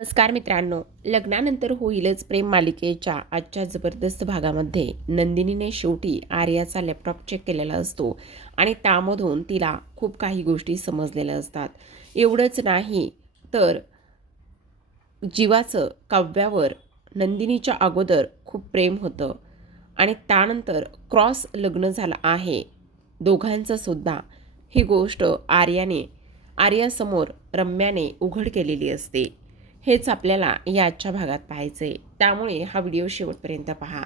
नमस्कार मित्रांनो, लग्नानंतर होईलच प्रेम मालिकेच्या आजच्या जबरदस्त भागामध्ये नंदिनीने शेवटी आर्याचा लॅपटॉप चेक केलेला असतो आणि त्यामधून तिला खूप काही गोष्टी समजलेल्या असतात. एवढंच नाही तर जीवाचं काव्यावर नंदिनीच्या अगोदर खूप प्रेम होतं आणि त्यानंतर क्रॉस लग्न झालं आहे दोघांचं सुद्धा. ही गोष्ट आर्यासमोर रम्याने उघड केलेली असते. हेच आपल्याला या आजच्या भागात पाहायचं आहे, त्यामुळे हा व्हिडिओ शेवटपर्यंत पहा.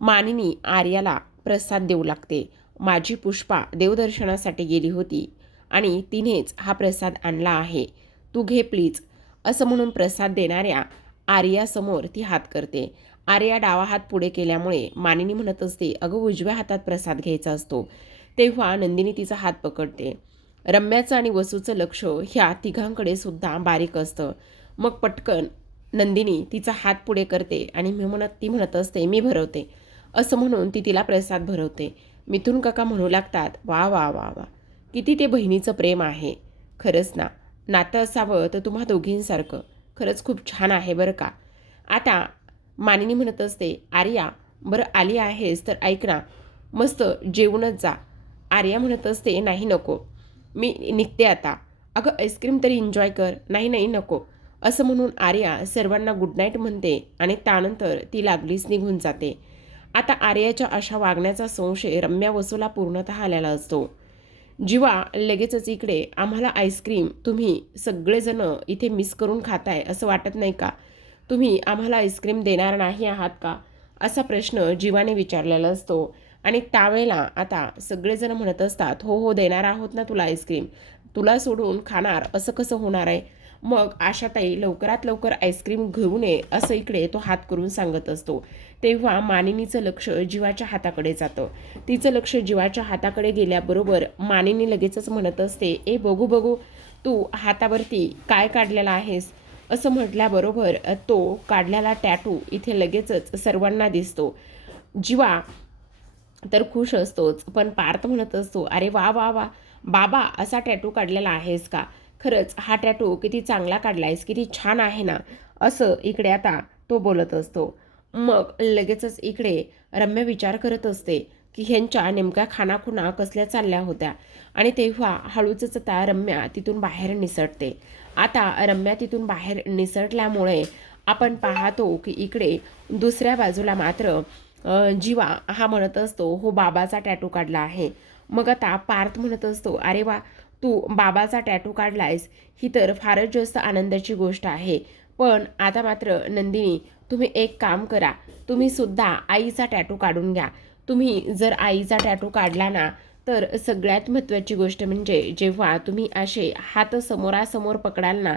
मानिनी आर्याला प्रसाद देऊ लागते. माझी पुष्पा देवदर्शनासाठी गेली होती आणि तिनेच हा प्रसाद आणला आहे, तू घे प्लीज, असं म्हणून प्रसाद देणाऱ्या आर्यासमोर ती हात करते. आर्या डावा हात पुढे केल्यामुळे मानिनी म्हणत असते, अगं उजव्या हातात प्रसाद घ्यायचा असतो. तेव्हा नंदिनी तिचा हात पकडते. रम्याचं आणि वसूचं लक्ष ह्या तिघांकडे सुद्धा बारीक असतं. मग पटकन नंदिनी तिचा हात पुढे करते आणि ती म्हणत असते, मी भरवते, असं म्हणून ती तिला प्रसाद भरवते. मिथुन काका म्हणू लागतात, वा वा वा वा, किती ते बहिणीचं प्रेम आहे. खरंच ना, नातं असावं तर तुम्हा दोघींसारखं. खरंच खूप छान आहे बरं का. आता मानिनी म्हणत असते, आर्या बरं आली आहेस तर ऐक ना, मस्त जेवूनच जा. आर्या म्हणत असते, नाही नको, मी निघते आता. अगं आईस्क्रीम तरी एन्जॉय कर. नाही नाही नको, असं म्हणून आर्या सर्वांना गुड नाईट म्हणते आणि त्यानंतर ती लागलीच निघून जाते. आता आर्याच्या अशा वागण्याचा संशय रम्या वसूला पूर्णतः आलेला असतो. जीवा लगेचच इकडे, आम्हाला आईस्क्रीम तुम्ही सगळेजण इथे मिस करून खाताय असं वाटत नाही का? तुम्ही आम्हाला आईस्क्रीम देणार नाही आहात का, असा प्रश्न जीवाने विचारलेला असतो. आणि त्यावेळेला आता सगळेजण म्हणत असतात, हो हो देणार आहोत ना तुला आईस्क्रीम, तुला सोडून खाणार असं कसं होणार आहे. मग आशाताई लवकरात लवकर आईस्क्रीम घेऊन ये, असं इकडे तो हात करून सांगत असतो. तेव्हा मानिनीचं लक्ष जीवाच्या हाताकडे जातं. तिचं लक्ष जीवाच्या हाताकडे गेल्याबरोबर मानिनी लगेचच म्हणत असते, ए बघू बघू, तू हातावरती काय काढलेला आहेस, असं म्हटल्याबरोबर तो काढलेला टॅटू इथे लगेचच सर्वांना दिसतो. जीवा तर खुश असतोच, पण पार्थ म्हणत असतो, अरे वा वा वा बाबा, असा टॅटू काढलेला आहेस का? खरंच हा टॅटू किती चांगला काढलायस, किती छान आहे ना, असं इकडे आता तो बोलत असतो. मग लगेचच इकडे रम्या विचार करत असते की ह्यांच्या नेमक्या खानाखुणा कसल्या चालल्या होत्या. आणि तेव्हा हळूच आता रम्या तिथून बाहेर निसटते. आता रम्या तिथून बाहेर निसटल्यामुळे आपण पाहतो की इकडे दुसऱ्या बाजूला मात्र जीवा हा म्हणत असतो, हो बाबाचा टॅटू काढला आहे. मग आता पार्थ म्हणत असतो, अरे वा, तू बाबाचा टॅटू काढलायस, ही तर फारच जास्त आनंदाची गोष्ट आहे. पण आता मात्र नंदिनी, तुम्ही एक काम करा, तुम्ही सुद्धा आईचा टॅटू काढून घ्या. तुम्ही जर आईचा टॅटू काढला ना, तर सगळ्यात महत्त्वाची गोष्ट म्हणजे जेव्हा तुम्ही असे हात समोरासमोर पकडाल ना,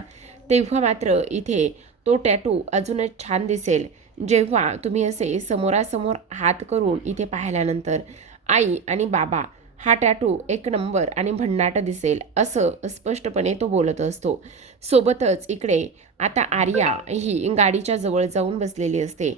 तेव्हा मात्र इथे तो टॅटू अजूनच छान दिसेल. जेव्हा तुम्ही असे समोरासमोर हात करून इथे पाहिल्यानंतर आई आणि बाबा हा टॅटू एक नंबर आणि भन्नाट दिसेल, असं स्पष्टपणे तो बोलत असतो. सोबतच इकडे आता आर्या ही गाडीच्या जवळ जाऊन बसलेली असते.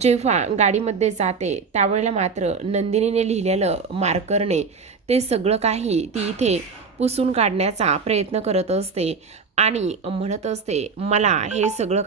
जेव्हा गाडीमध्ये जाते त्यावेळेला मात्र नंदिनीने लिहिलेलं मार्करने ते सगळं काही ती इथे पुसून काढण्याचा प्रयत्न करत असते आणि म्हणत असते, मला हे सगळं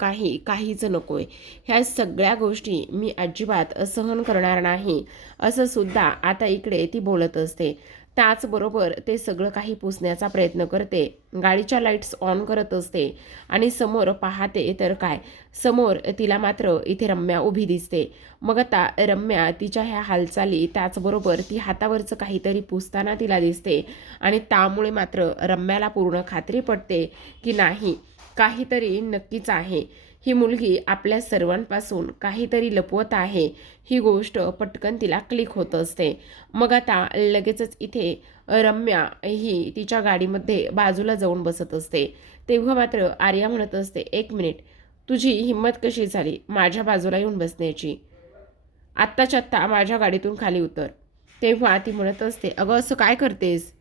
काहीच नकोय. ह्या सगळ्या गोष्टी मी अजिबात सहन करणार नाही, असं सुद्धा आता इकडे ती बोलत असते. त्याचबरोबर ते सगळं काही पुसण्याचा प्रयत्न करते. गाडीच्या लाईट्स ऑन करत असते आणि समोर पाहते तर काय, समोर तिला मात्र इथे रम्या उभी दिसते. मग आता रम्या तिच्या ह्या हालचाली, त्याचबरोबर ती हातावरचं काहीतरी पुसताना तिला दिसते आणि त्यामुळे मात्र रम्याला पूर्ण खात्री पटते की नाही, काहीतरी नक्कीच आहे. ही मुलगी आपल्या सर्वांपासून काहीतरी लपवत आहे, ही गोष्ट पटकन तिला क्लिक होत असते. मग आता लगेचच इथे रम्या ही तिच्या गाडीमध्ये बाजूला जाऊन बसत असते. तेव्हा मात्र आर्या म्हणत असते, एक मिनिट, तुझी हिंमत कशी झाली माझ्या बाजूला येऊन बसण्याची? आत्ताच्या आत्ता माझ्या गाडीतून खाली उतर. तेव्हा ती म्हणत असते, अगं असं काय करतेस?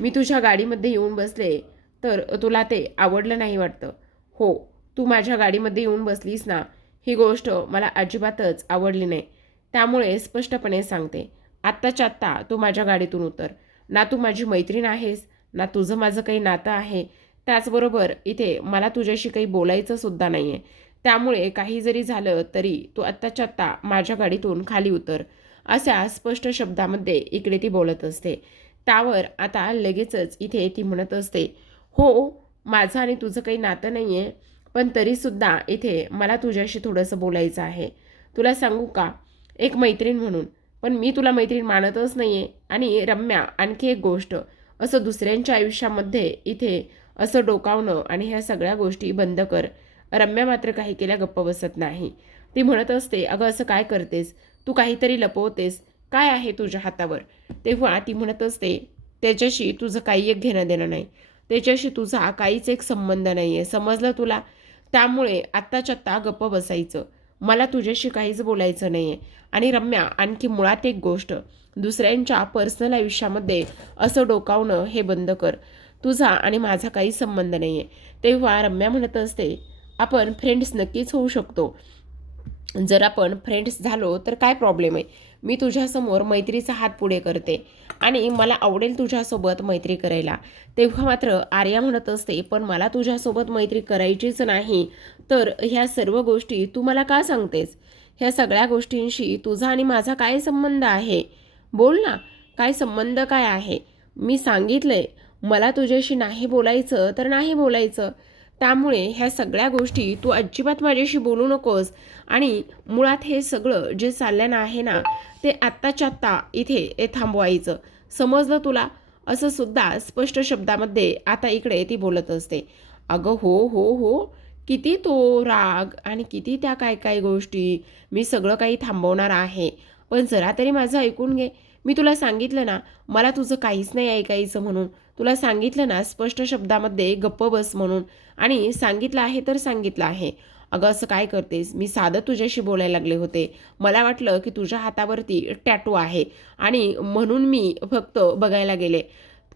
मी तुझ्या गाडीमध्ये येऊन बसले तर तुला ते आवडलं नाही वाटतं? हो, तू माझ्या गाडीमध्ये येऊन बसलीस ना, ही गोष्ट मला अजिबातच आवडली नाही. त्यामुळे स्पष्टपणे सांगते, आत्ताच्या आत्ता तू माझ्या गाडीतून उतर. ना तू माझी मैत्रीण आहेस, ना तुझं माझं काही नातं आहे. त्याचबरोबर इथे मला तुझ्याशी काही बोलायचं सुद्धा नाही आहे. त्यामुळे काही जरी झालं तरी तू आत्ताच्या आत्ता माझ्या गाडीतून खाली उतर, अशा स्पष्ट शब्दामध्ये इकडे ती बोलत असते. त्यावर आता लगेचच इथे ती म्हणत असते, हो, माझं आणि तुझं काही नातं नाही आहे, पण तरीसुद्धा इथे मला तुझ्याशी थोडंसं बोलायचं आहे. तुला सांगू का, एक मैत्रीण म्हणून, पण मी तुला मैत्रीण मानतच नाही आहे. आणि रम्या, आणखी एक गोष्ट, असं दुसऱ्यांच्या आयुष्यामध्ये इथे असं डोकावणं आणि ह्या सगळ्या गोष्टी बंद कर. रम्या मात्र काही केल्या गप्प बसत नाही. ती म्हणत असते, अगं असं काय करतेस, तू काहीतरी लपवतेस, काय आहे तुझ्या हातावर? तेव्हा ती म्हणत असते, त्याच्याशी तुझं काही एक घेणं देणं नाही, त्याच्याशी तुझा काहीच एक संबंध नाही आहे, समजलं तुला? त्यामुळे आत्ताच्या आत्ता गप्प बसायचं, मला तुझ्याशी काहीच बोलायचं नाही आहे. आणि रम्या, आणखी मुळात एक गोष्ट, दुसऱ्यांच्या पर्सनल आयुष्यामध्ये असं डोकावणं हे बंद कर, तुझा आणि माझा काही संबंध नाही आहे. तेव्हा रम्या म्हणत असते, आपण फ्रेंड्स नक्कीच होऊ शकतो. जर आपण फ्रेंड्स झालो तर काय प्रॉब्लेम आहे? मी तुझ्यासमोर मैत्रीचा हात पुढे करते आणि मला आवडेल तुझ्यासोबत मैत्री करायला. तेव्हा मात्र आर्या म्हणत असते, पण मला तुझ्यासोबत मैत्री करायचीच नाही, तर ह्या सर्व गोष्टी तू मला का सांगतेस? ह्या सगळ्या गोष्टींशी तुझा आणि माझा काय संबंध आहे? बोल ना, काय संबंध काय आहे? मी सांगितलंय, मला तुझ्याशी नाही बोलायचं तर नाही बोलायचं. त्यामुळे ह्या सगळ्या गोष्टी तू अजिबात माझ्याशी बोलू नकोस. आणि मुळात हे सगळं जे चाललं आहे ना, ते आत्ताच्या आत्ता इथे थांबवायचं, समजलं तुला? असं सुद्धा स्पष्ट शब्दामध्ये आता इकडे ती बोलत असते. अगं हो हो हो, किती तो राग आणि किती त्या काय काय गोष्टी, मी सगळं काही थांबवणार आहे, पण जरा तरी माझं ऐकून घे. मी तुला सांगितलं ना, मला तुझं काहीच नाही ऐकायचं म्हणून. तुला सांगितलं ना स्पष्ट शब्दामध्ये गप्प बस म्हणून, आणि सांगितलं आहे तर सांगितलं आहे. अगं असं काय करतेस? मी साधं तुझ्याशी बोलायला लागले होते. मला वाटलं की तुझ्या हातावरती टॅटू आहे आणि म्हणून मी फक्त बघायला गेले.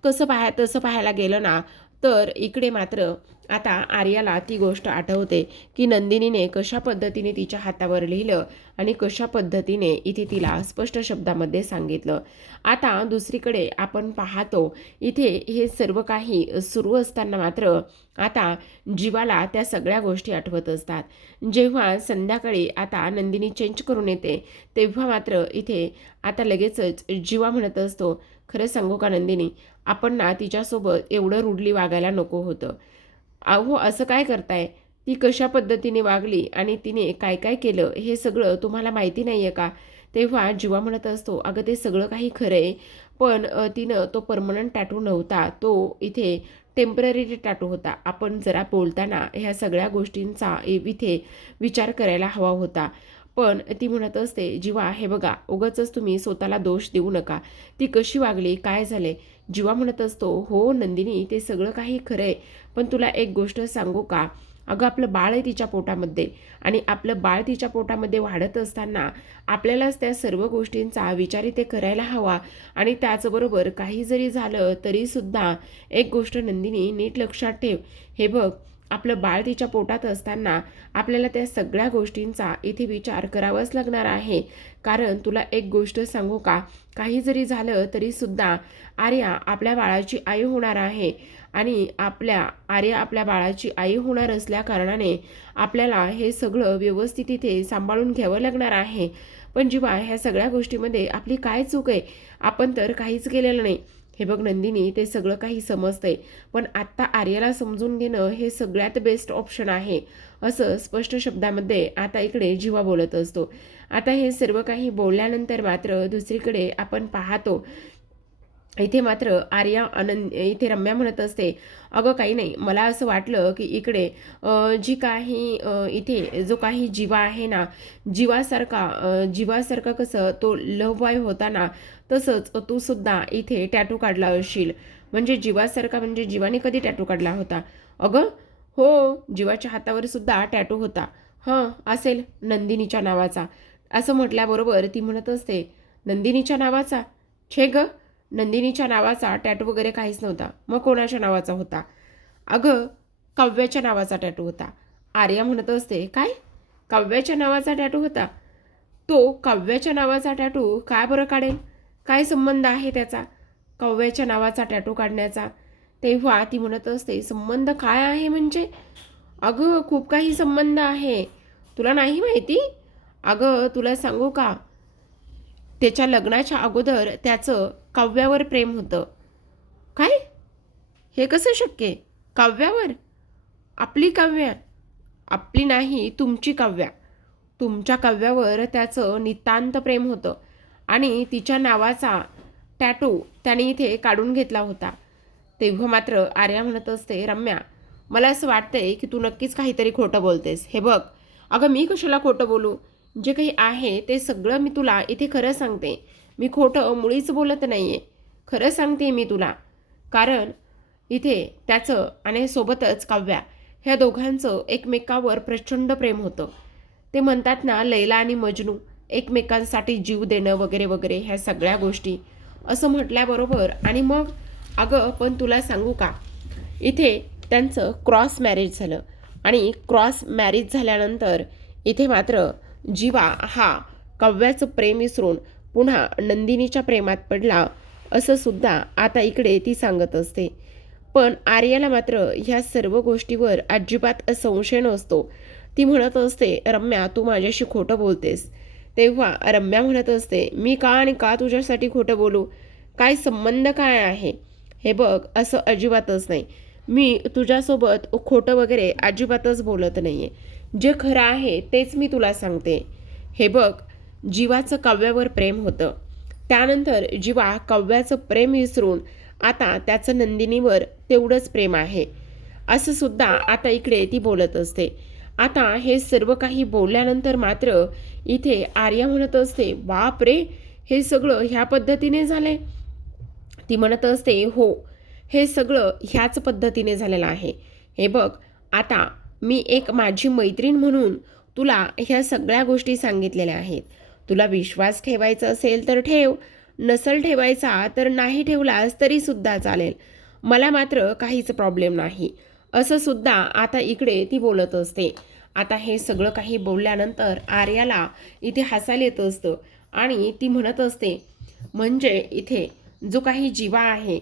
तसं पाहायला गेलं ना, तर इकडे मात्र आता आर्याला ती गोष्ट आठवते की नंदिनीने कशा पद्धतीने तिच्या हातावर लिहिलं आणि कशा पद्धतीने इथे तिला स्पष्ट शब्दामध्ये सांगितलं. आता दुसरीकडे आपण पाहतो, इथे हे सर्व काही सुरू असताना मात्र आता जीवाला त्या सगळ्या गोष्टी आठवत असतात. जेव्हा संध्याकाळी आता नंदिनी चेंज करून येते, तेव्हा मात्र इथे आता लगेचच जीवा म्हणत असतो, खरं सांगू का नंदिनी, आपण ना तिच्यासोबत एवढं रूडली वागायला नको होतं. अहो असं काय करताय? ती कशा पद्धतीने वागली आणि तिने काय काय केलं हे सगळं तुम्हाला माहिती नाही आहे का? तेव्हा जीवा म्हणत असतो, अगं ते सगळं काही खरं आहे, पण तिनं तो परमनंट टॅटू नव्हता, तो इथे टेम्पररी टॅटू होता. आपण जरा बोलताना ह्या सगळ्या गोष्टींचा इथे विचार करायला हवा होता. पण ती म्हणत असते, जीवा हे बघा, उगाचच तुम्ही स्वतःला दोष देऊ नका. ती कशी वागली, काय झाले? जीवा म्हणत असतो, हो नंदिनी, ते सगळं काही खरं आहे, पण तुला एक गोष्ट सांगू का? अगं आपलं बाळ आहे तिच्या पोटामध्ये, आणि आपलं बाळ तिच्या पोटामध्ये वाढत असताना आपल्यालाच त्या सर्व गोष्टींचा विचार इथे करायला हवा. आणि त्याचबरोबर काही जरी झालं तरीसुद्धा एक गोष्ट नंदिनी नीट लक्षात ठेव, हे बघ, आपलं बाळ तिच्या पोटात असताना आपल्याला त्या सगळ्या गोष्टींचा इथे विचार करावाच लागणार आहे. कारण तुला एक गोष्ट सांगू का, काही जरी झालं तरीसुद्धा आर्या आपल्या बाळाची आई होणार आहे, आणि आर्या आपल्या बाळाची आई होणार असल्या कारणाने आपल्याला हे सगळं व्यवस्थित इथे सांभाळून घ्यावं लागणार आहे. पण जेव्हा ह्या सगळ्या गोष्टीमध्ये आपली काय चूक आहे? आपण तर काहीच केलेलं नाही. हे बघ नंदिनी, ते सगळं काही समजतंय, पण आत्ता आर्याला समजून घेणं हे सगळ्यात बेस्ट ऑप्शन आहे, असं स्पष्ट शब्दामध्ये आता इकडे जीवा बोलत असतो. आता हे सर्व काही बोलल्यानंतर मात्र दुसरीकडे आपण पाहतो, इथे मात्र इथे रम्या म्हणत असते, अगं काही नाही, मला असं वाटलं की इकडे जी काही इथे जो काही जीवा आहे ना, जीवासारखा कसं तो लव्ह बॉय होता ना, तसंच तू सुद्धा इथे टॅटू काढला असशील. म्हणजे जीवासारखा, म्हणजे जीवाने कधी टॅटू काढला होता? अगं हो, जीवाच्या हातावर सुद्धा टॅटू होता. हां, असेल नंदिनीच्या नावाचा. असं म्हटल्याबरोबर ती म्हणत असते, नंदिनीच्या नावाचा? छे ग, नंदिनीच्या नावाचा टॅटू वगैरे काहीच नव्हता. मग कोणाच्या नावाचा होता? अगं काव्याच्या नावाचा टॅटू होता. आर्या म्हणत असते, काय? काव्याच्या नावाचा टॅटू होता? तो काव्याच्या नावाचा टॅटू काय बरं काढेल? काय संबंध आहे त्याचा काव्याच्या नावाचा टॅटू काढण्याचा? तेव्हा ती म्हणत असते, संबंध काय आहे म्हणजे? अगं खूप काही संबंध आहे, तुला नाही माहिती? अगं तुला सांगू का, त्याच्या लग्नाच्या अगोदर त्याचं काव्यावर प्रेम होतं. काय? हे कसं शक्य आहे? काव्यावर? आपली काव्या? आपली नाही, तुमची काव्या. तुमच्या काव्यावर त्याचं नितांत प्रेम होतं आणि तिच्या नावाचा टॅटू त्याने इथे काढून घेतला होता. तेव्हा मात्र आर्या म्हणत असते, रम्या मला असं वाटतंय की तू नक्कीच काहीतरी खोटं बोलतेस. हे बघ, अगं मी कशाला खोटं बोलू? जे काही आहे ते सगळं मी तुला इथे खरं सांगते. मी खोटं मुळीच बोलत नाही आहे, खरं सांगते मी तुला. कारण इथे त्याचं आणि सोबतच काव्या ह्या दोघांचं एकमेकावर प्रचंड प्रेम होतं. ते म्हणतात ना, लैला आणि मजनू एकमेकांसाठी जीव देणं वगैरे वगैरे ह्या सगळ्या गोष्टी असं म्हटल्याबरोबर. आणि मग अगं पण तुला सांगू का, इथे त्यांचं क्रॉस मॅरेज झालं आणि क्रॉस मॅरेज झाल्यानंतर इथे मात्र जीवा हा काव्याचं प्रेम विसरून पुन्हा नंदिनीच्या प्रेमात पडला असं सुद्धा आता इकडे ती सांगत असते. पण आर्याला मात्र ह्या सर्व गोष्टीवर अजिबात संशय नसतो. ती म्हणत असते, रम्या तू माझ्याशी खोटं बोलतेस. तेव्हा रम्या म्हणत असते, मी का आणि का तुझ्यासाठी खोटं बोलू? काय संबंध काय आहे? हे बघ, असं अजिबातच नाही. मी तुझ्यासोबत खोटं वगैरे अजिबातच बोलत नाही आहे. जे खरं आहे तेच मी तुला सांगते. हे बघ, जीवाचं काव्यावर प्रेम होतं. त्यानंतर जीवा काव्याचं प्रेम विसरून आता त्याचं नंदिनीवर तेवढंच प्रेम आहे असं सुद्धा आता इकडे ती बोलत असते. आता हे सर्व काही बोलल्यानंतर मात्र इथे आर्या म्हणत असते, बाप रे, हे सगळं ह्या पद्धतीने झाले? ती म्हणत असते, हो, हे सगळं ह्याच पद्धतीने झालेलं आहे. हे बघ, आता मी एक माझी मैत्रीण म्हणून तुला ह्या सगळ्या गोष्टी सांगितलेल्या आहेत. तुला विश्वास ठेवायचा असेल तर ठेव, नसल ठेवायचा तर नाही ठेवलास तरीसुद्धा चालेल. मला मात्र काहीच प्रॉब्लेम नाही असं सुद्धा आता इकडे ती बोलत असते. आता हे सगळं काही बोलल्यानंतर आर्याला इथे हसायला येत असतं आणि ती म्हणत असते, म्हणजे इथे जो काही जीवा आहे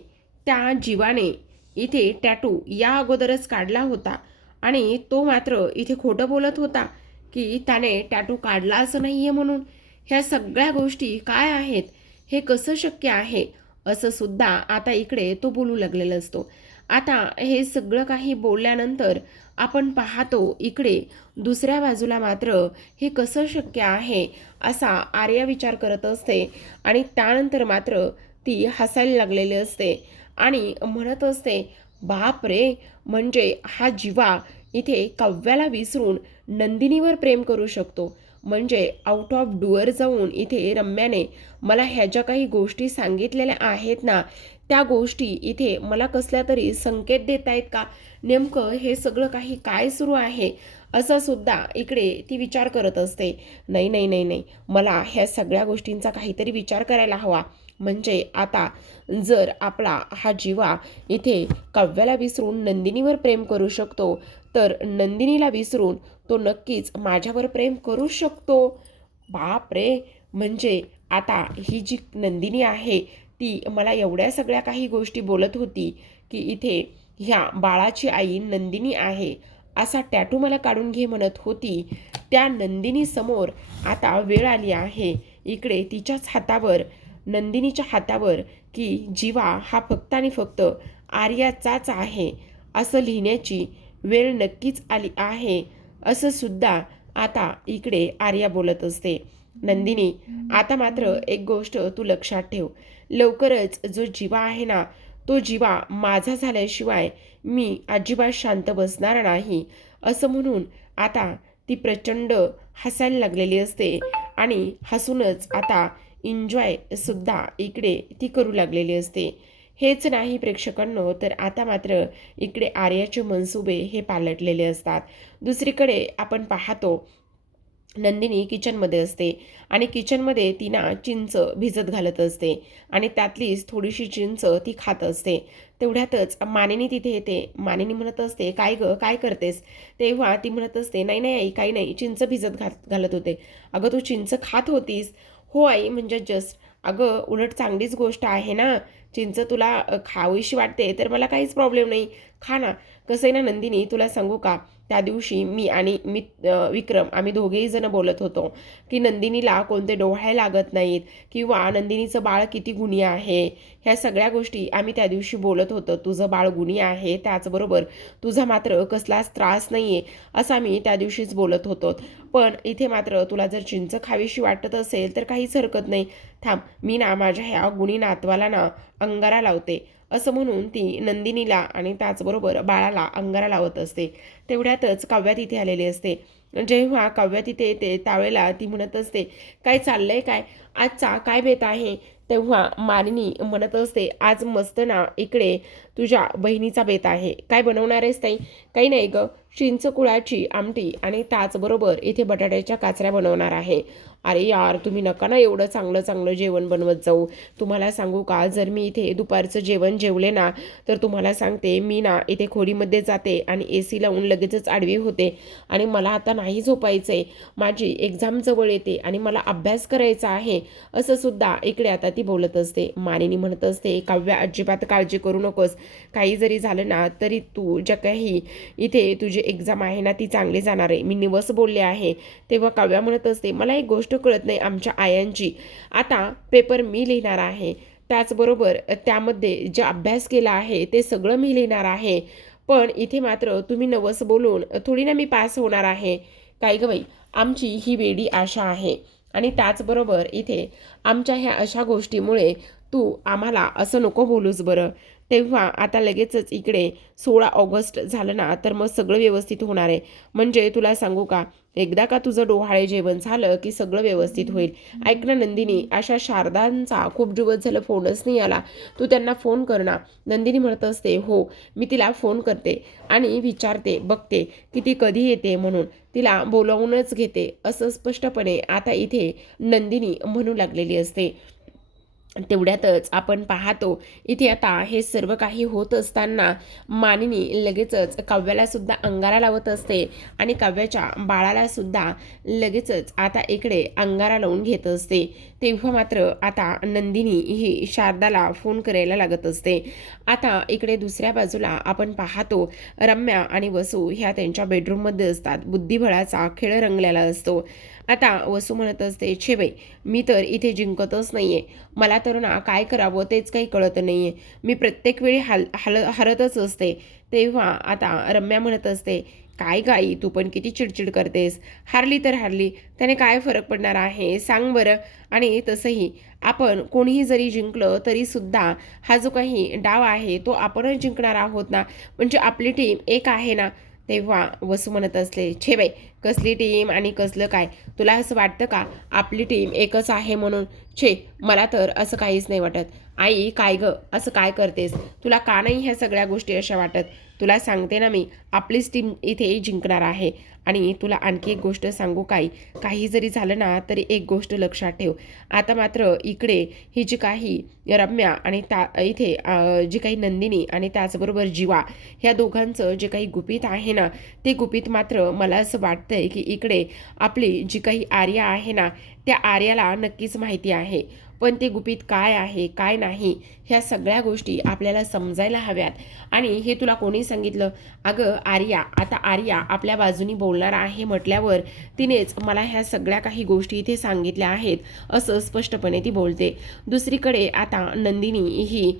त्या जीवाने इथे टॅटू या अगोदरच काढला होता आणि तो मात्र इथे खोटं बोलत होता की त्याने टॅटू काढला असं नाही आहे म्हणून. ह्या सगळ्या गोष्टी काय आहेत, हे कसं शक्य आहे असं सुद्धा आता इकडे तो बोलू लागलेला असतो. आता हे सगळं काही बोलल्यानंतर आपण पाहतो इकडे दुसऱ्या बाजूला मात्र हे कसं शक्य आहे असा आर्या विचार करत असते आणि त्यानंतर मात्र ती हसायला लागलेली असते आणि म्हणत असते, बाप रे, म्हणजे हा जीवा इथे काव्याला विसरून नंदिनीवर प्रेम करू शकतो. म्हणजे आउट ऑफ डुअर जाऊन इथे रम्याने मला ह्या ज्या काही गोष्टी सांगितलेल्या आहेत ना, त्या गोष्टी इथे मला कसल्या तरी संकेत देत आहेत का? नेमकं हे सगळं काही काय सुरू आहे असं सुद्धा इकडे ती विचार करत असते. नाही नाही नाही नाही, मला ह्या सगळ्या गोष्टींचा काहीतरी विचार करायला हवा. म्हणजे आता जर आपला हा जीवा इथे काव्याला विसरून नंदिनीवर प्रेम करू शकतो, तर नंदिनीला विसरून तो नक्कीच माझ्यावर प्रेम करू शकतो. बाप रे, म्हणजे आता ही जी नंदिनी आहे ती मला एवढ्या सगळ्या काही गोष्टी बोलत होती की इथे ह्या बाळाची आई नंदिनी आहे असा टॅटू मला काढून घे म्हणत होती. त्या नंदिनी समोर आता वेळ आली आहे इकडे तिच्याच हातावर, नंदिनीच्या हातावर, की जीवा हा फक्त आणि फक्त आर्याचाच आहे असं लिहिण्याची वेळ नक्कीच आली आहे असं सुद्धा आता इकडे आर्या बोलत असते. नंदिनी, आता मात्र एक गोष्ट तू लक्षात ठेव, लवकरच जो जीवा आहे ना, तो जीवा माझा झाल्याशिवाय मी अजिबात शांत बसणार नाही असं म्हणून आता ती प्रचंड हसायला लागलेली असते आणि हसूनच आता एन्जॉय सुद्धा इकडे ती करू लागलेली असते. हेच नाही प्रेक्षकांनो, तर आता मात्र इकडे आर्याचे मनसुबे हे पालटलेले असतात. दुसरीकडे आपण पाहतो नंदिनी किचनमध्ये असते आणि किचनमध्ये ती ना चिंच भिजत घालत असते आणि त्यातलीच थोडीशी चिंच ती खात असते. तेवढ्यातच मानिनी तिथे येते. मानिनी म्हणत असते, काय गं, काय करतेस? तेव्हा ती म्हणत असते, नाही नाही आई, काही नाही, चिंच भिजत घालत होते. अगं तू चिंच खात होतीस? हो आई, म्हणजे जस्ट. अगं उलट चांगलीच गोष्ट आहे ना, चिंच तुला खावीशी वाटते तर मला काहीच प्रॉब्लेम नाही, खा ना. कसं आहे ना नंदिनी, तुला सांगू का, त्या दिवशी मी आणि विक्रम आम्ही दोघेही जण बोलत होतो की नंदिनीला कोणते डोहाळे लागत नाहीत किंवा नंदिनीचं बाळ किती गुणी आहे. ह्या सगळ्या गोष्टी आम्ही त्या दिवशी बोलत होतो. तुझं बाळ गुणी आहे, त्याचबरोबर तुझा मात्र कसलाच त्रास नाही आहे, असं आम्ही त्या दिवशीच बोलत होतो. पण इथे मात्र तुला जर चिंच खावीशी वाटत असेल तर काहीच हरकत नाही. थांब, मी ना माझ्या ह्या गुणी नातवाला ना अंगारा लावते, असं म्हणून ती नंदिनीला आणि त्याचबरोबर बाळाला अंगारा लावत असते. तेवढ्यातच काव्या तिथे आलेली असते. जेव्हा काव्या तिथे येते त्यावेळेला ती म्हणत असते, काय चाललंय काय, आजचा काय बेत आहे. तेव्हा मालिनी म्हणत असते, आज मस्त ना इकडे तुझ्या बहिणीचा बेत आहे. काय बनवणार आहेस ताई. काही नाही ग, चिंचकुळाची आमटी आणि त्याचबरोबर इथे बटाट्याच्या काचऱ्या बनवणार आहे. अरे यार, तुम्ही नका ना एवढं चांगलं चांगलं जेवण बनवत जाऊ. तुम्हाला सांगू का, जर मी इथे दुपारचं जेवण जेवले ना तर तुम्हाला सांगते, मी ना इथे खोलीमध्ये जाते आणि AC लावून लगेचच आडवी होते आणि मला आता नाही झोपायचं आहे. माझी एक्झाम जवळ येते आणि मला अभ्यास करायचा आहे, असं सुद्धा इकडे आता ती बोलत असते. मानिनी म्हणत असते, काव्या अजिबात काळजी करू नकोस. काही जरी झालं ना तरी तू ज्या काही इथे तुझी एक्झाम आहे ना ती चांगली जाणार आहे, मी निवस बोलले आहे. तेव्हा काव्या म्हणत असते, मला एक गोष्ट कळत नाही आमच्या आयांची. आता पेपर मी लिहिणार आहे, त्याचबरोबर त्यामध्ये जे अभ्यास केला आहे ते सगळं मी लिहिणार आहे, पण इथे मात्र तुम्ही नवस बोलून थोडी ना मी पास होणार आहे. काय गं बाई, आमची ही वेडी आशा आहे आणि त्याचबरोबर इथे आमच्या ह्या अशा गोष्टीमुळे तू आम्हाला असं नको बोलूस बरं. तेव्हा आता लगेचच इकडे 16 ऑगस्ट झालं ना तर मग सगळं व्यवस्थित होणार आहे. म्हणजे तुला सांगू का, एकदा का तुझं डोहाळे जेवण झालं की सगळं व्यवस्थित होईल. ऐक ना नंदिनी, अशा शारदांचा खूप दिवस झालं फोनच नाही आला, तू त्यांना फोन कर ना. नंदिनी म्हणत असते, हो मी तिला फोन करते आणि विचारते, बघते की ती कधी येते म्हणून, तिला बोलावूनच घेते, असं स्पष्टपणे आता इथे नंदिनी म्हणू लागलेली असते. तेवढ्यातच आपण पाहतो इथे आता हे सर्व काही होत असताना मानिनी लगेचच काव्याला सुद्धा अंगारा लावत असते आणि काव्याच्या बाळाला सुद्धा लगेचच आता इकडे अंगारा लावून घेत असते. तेव्हा मात्र आता नंदिनी ही शारदाला फोन करायला लागत असते. आता इकडे दुसऱ्या बाजूला आपण पाहतो रम्या आणि वसू ह्या त्यांच्या बेडरूममध्ये असतात. बुद्धिबळाचा खेळ रंगलेला असतो. आता वसू म्हणत असते, छे बाई, मी तर इथे जिंकतच नाहीये, मला तर ना काय करावं तेच काही कळत नाहीये, मी प्रत्येक वेळी हरतच असते. तेव्हा आता रम्या म्हणत असते, काय गाई, तू पण किती चिडचिड करतेस, हारली तर हारली, त्याने काय फरक पडणार आहे सांग बरं. आणि तसंही आपण कोणीही जरी जिंकलं तरी सुद्धा हा जो काही डाव आहे तो आपणच जिंकणार आहोत ना, म्हणजे आपली टीम एक आहे ना. तेव्हा वसू म्हणत असले, छे बाई, कसली टीम आणि कसलं काय, तुला असं वाटतं का आपली टीम एकच आहे म्हणून. छे, मला तर असं काहीच नाही वाटत. आई काय गं, असं काय करतेस, तुला का नाही ह्या सगळ्या गोष्टी अशा वाटत. तुला सांगते ना मी, आपलीच टीम इथे जिंकणार आहे. आणि तुला आणखी एक गोष्ट सांगू काय, काही जरी झालं ना तरी एक गोष्ट लक्षात ठेव, आता मात्र इकडे ही जी काही रम्या आणि इथे जी काही नंदिनी आणि त्याचबरोबर जीवा ह्या दोघांचं जे काही गुपित आहे ना, ते गुपित मात्र मला असं वाटतंय की इकडे आपली जी काही आर्या आहे ना त्या आर्याला नक्कीच माहिती आहे. पण ते गुपित काय आहे काय नाही ह्या सगळ्या गोष्टी आपल्याला समजायला हव्यात. आणि हे तुला कोणी सांगितलं. अगं आर्या, आता आर्या आपल्या बाजूनी बोलणार आहे म्हटल्यावर तिनेच मला ह्या सगळ्या काही गोष्टी इथे सांगितल्या आहेत, असं स्पष्टपणे ती बोलते. दुसरीकडे आता नंदिनी ही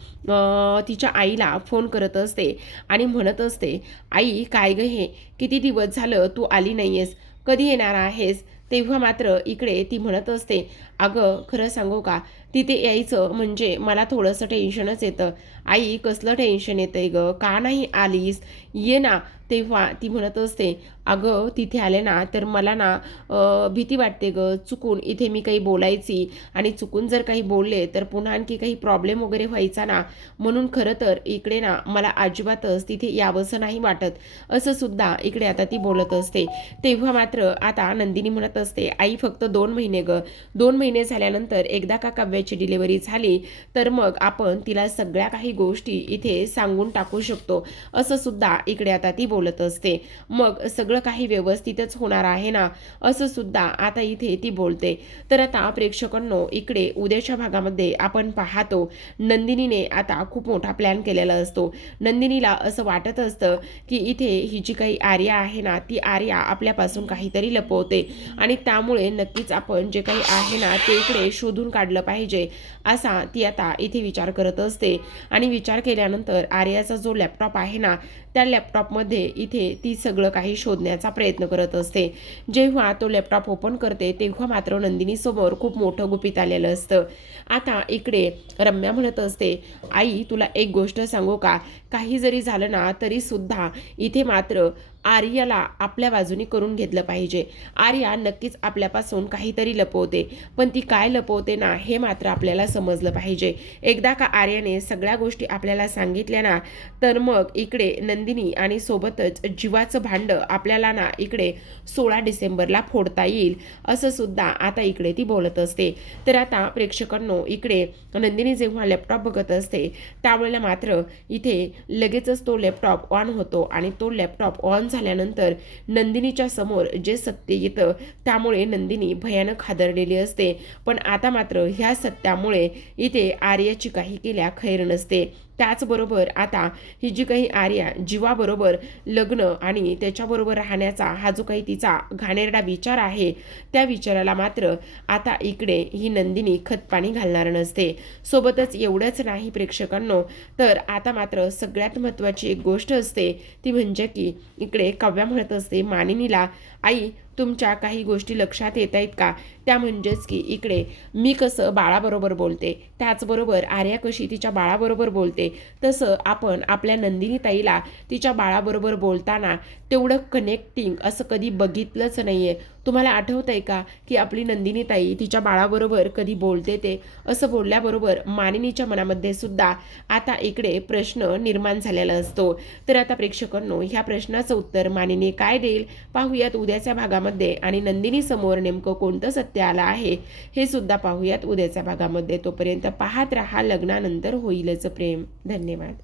तिच्या आईला फोन करत असते आणि म्हणत असते, आई काय गं हे, किती दिवस झालं तू आली नाहीयेस, कधी येणार आहेस. तेव्हा मात्र इकडे ती म्हणत असते, अगं खरं सांगू का, तिथे यायचं म्हणजे मला थोडंसं टेन्शनच येतं. आई कसलं टेन्शन येतंय गं, का नाही आलीस, ये ना. तेव्हा ती म्हणत असते, अगं तिथे आले ना तर मला ना भीती वाटते गं, चुकून इथे मी काही बोलायची आणि चुकून जर काही बोलले तर पुन्हा आणखी काही प्रॉब्लेम वगैरे व्हायचा ना, म्हणून खरं तर इकडे ना मला अजिबातच तिथे यावंसं नाही वाटत, असं सुद्धा इकडे आता ती बोलत असते. तेव्हा मात्र आता नंदिनी म्हणत असते, आई फक्त 2 महिने गं, 2 महिने झाल्यानंतर एकदा का काव्याची डिलिव्हरी झाली तर मग आपण तिला सगळ्या काही गोष्टी इथे सांगून टाकू शकतो, असं सुद्धा इकडे आता ती बोलत असते. मग सगळं सगळं काही व्यवस्थितच होणार आहे ना, असं सुद्धा आता इथे ती बोलते. तर आता प्रेक्षकांनो, इकडे उद्याच्या भागामध्ये आपण पाहतो नंदिनीने आता खूप मोठा प्लॅन केलेला असतो. नंदिनीला असं वाटत असतं की इथे ही जी काही आर्या आहे ना, ती आर्या आपल्यापासून काहीतरी लपवते आणि त्यामुळे नक्कीच आपण जे काही आहे ना ते इकडे शोधून काढलं पाहिजे, असा ती आता इथे विचार करत असते. आणि विचार केल्यानंतर आर्याचा जो लॅपटॉप आहे ना, त्या लॅपटॉपमध्ये इथे ती सगळं काही शोधण्याचा प्रयत्न करत असते. जेव्हा तो लॅपटॉप ओपन करते तेव्हा मात्र नंदिनीसमोर खूप मोठं गुपित आलेलं असतं. आता इकडे रम्या म्हणत असते, आई तुला एक गोष्ट सांगू का, काही जरी झालं ना तरी सुद्धा इथे मात्र आर्याला आपल्या बाजूने करून घेतलं पाहिजे. आर्या नक्कीच आपल्यापासून काहीतरी लपवते, पण ती काय लपवते ना हे मात्र आपल्याला समजलं पाहिजे. एकदा का आर्याने सगळ्या गोष्टी आपल्याला सांगितल्या ना, तर मग इकडे नंदिनी आणि सोबतच जीवाचं भांडं आपल्याला ना इकडे 16 डिसेंबरला फोडता येईल, असं सुद्धा आता इकडे ती बोलत असते. तर आता प्रेक्षकांनो, इकडे नंदिनी जेव्हा लॅपटॉप बघत असते त्यावेळेला मात्र इथे लगेचच तो लॅपटॉप ऑन होतो आणि तो लॅपटॉप ऑन झाल्यानंतर नंदिनीच्या समोर जे सत्य येतं त्यामुळे नंदिनी भयानक हादरलेली असते. पण आता मात्र ह्या सत्यामुळे इथे आर्याची काही केल्या खैर नसते. त्याचबरोबर आता ही जी काही आर्या जीवाबरोबर लग्न आणि त्याच्याबरोबर राहण्याचा हा जो काही तिचा घाणेरडा विचार आहे, त्या विचाराला मात्र आता इकडे ही नंदिनी खतपाणी घालणार नसते. सोबतच एवढंच नाही प्रेक्षकांनो, तर आता मात्र सगळ्यात महत्त्वाची एक गोष्ट असते ती म्हणजे की इकडे काव्या म्हणत असते मानिनीला, आई तुमच्या काही गोष्टी लक्षात येत आहेत का? त्या म्हणजेच की इकडे मी कसं बाळाबरोबर बोलते, त्याचबरोबर आर्या कशी तिच्या बाळाबरोबर बोलते, तसं आपण आपल्या नंदिनी ताईला तिच्या बाळाबरोबर बोलताना तेवढं कनेक्टिंग असं कधी बघितलंच नाही आहे. तुम्हाला आठवतं आहे का की आपली नंदिनी ताई तिच्या बाळाबरोबर कधी बोलते ते? असं बोलल्याबरोबर मानिनीच्या मनामध्ये सुद्धा आता इकडे प्रश्न निर्माण झालेला असतो. तर आता प्रेक्षकांनो, ह्या प्रश्नाचं उत्तर मानिनी काय देईल पाहूयात उद्याच्या भागामध्ये. आणि नंदिनी समोर नेमकं कोणतं सत्य आलं आहे हे सुद्धा पाहूयात उद्याच्या भागामध्ये. तोपर्यंत पाहत रहा लग्नानंतर होईलच प्रेम. धन्यवाद.